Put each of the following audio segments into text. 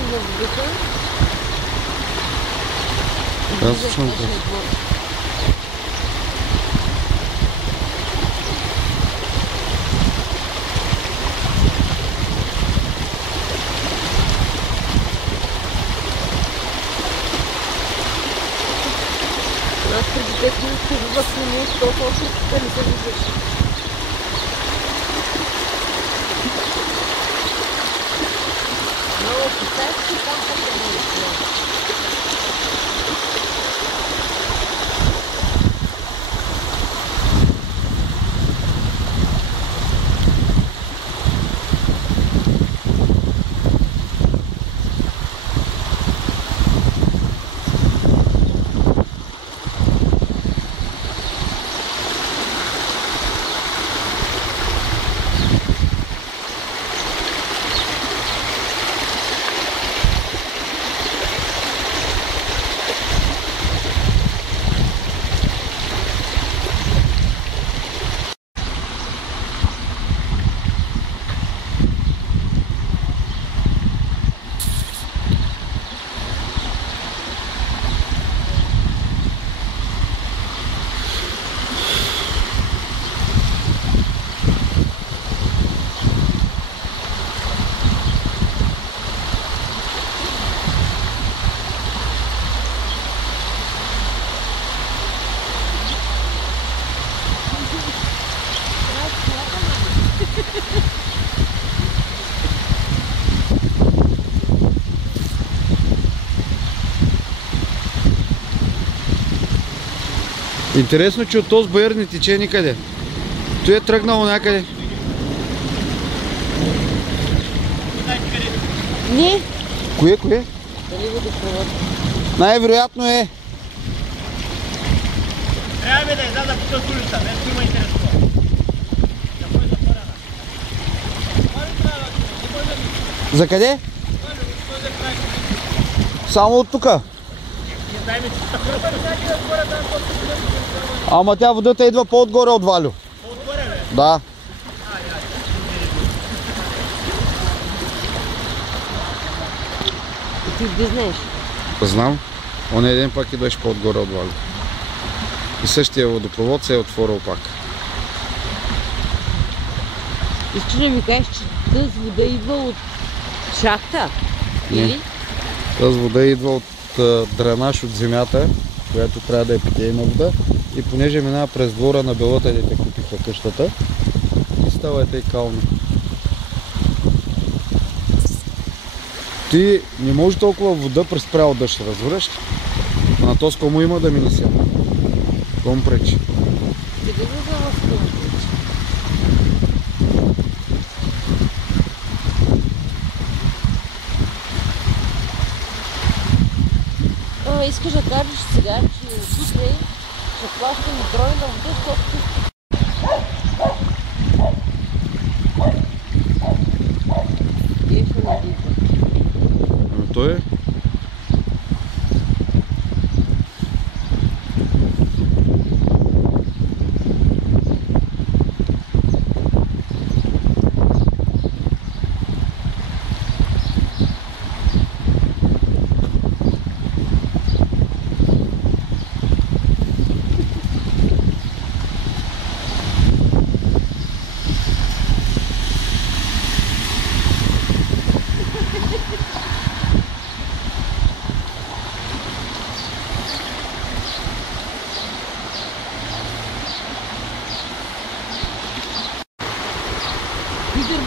във водата. Аз слушам това. Аз преди 5 минути се виждах с него, толкова да не се виждаш. Но представяш си там как е много. Интересно, че от този баер не тече никъде. Той е тръгнало някъде. Не. Кое? Дали водопровод? Най-вероятно е. Трябва да изляза по тази улица, не има интересно. За къде? Само от тука. Ама тя водата идва по-отгоре от Валю. По-отгоре, бе? Да. И ти где знаеш? Знам. Он един пак идваше по-отгоре от Валю. И същия водопровод се е отворил пак. Искаш да ми кажеш, че тази вода идва от шахта? Или? Тази вода идва от дренаж от земята, която трябва да е питейна вода. И понеже минава през двора на белата, дете купиха къщата, и става е тъй кална. Ти не може толкова вода през спрял дъжд, разбираш? А на този кому има да ми неся. Кому пречи? Къде го залъсква? Искаш да кажеш сега, че утре ще плащам брой на вода, защото Той е.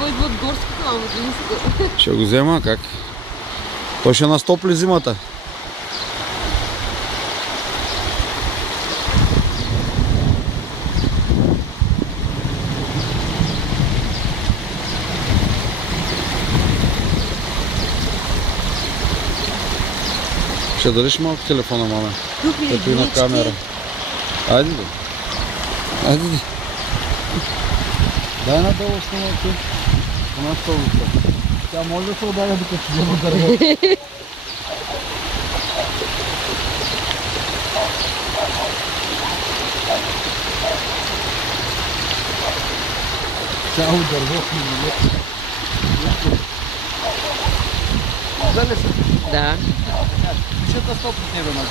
идват горските, ама да не са. Ще го взема, как? То ще настопли зимата. Ще дадеш малко телефона, мама? Ето и на камера. Айде да. Айде да. Дай надолу снимайте. По нашата улица. Тя може да се ударя докато ще взема дърво. Цяло дърво в миналото. Вода ли са? Да. Пишете 100 под небе на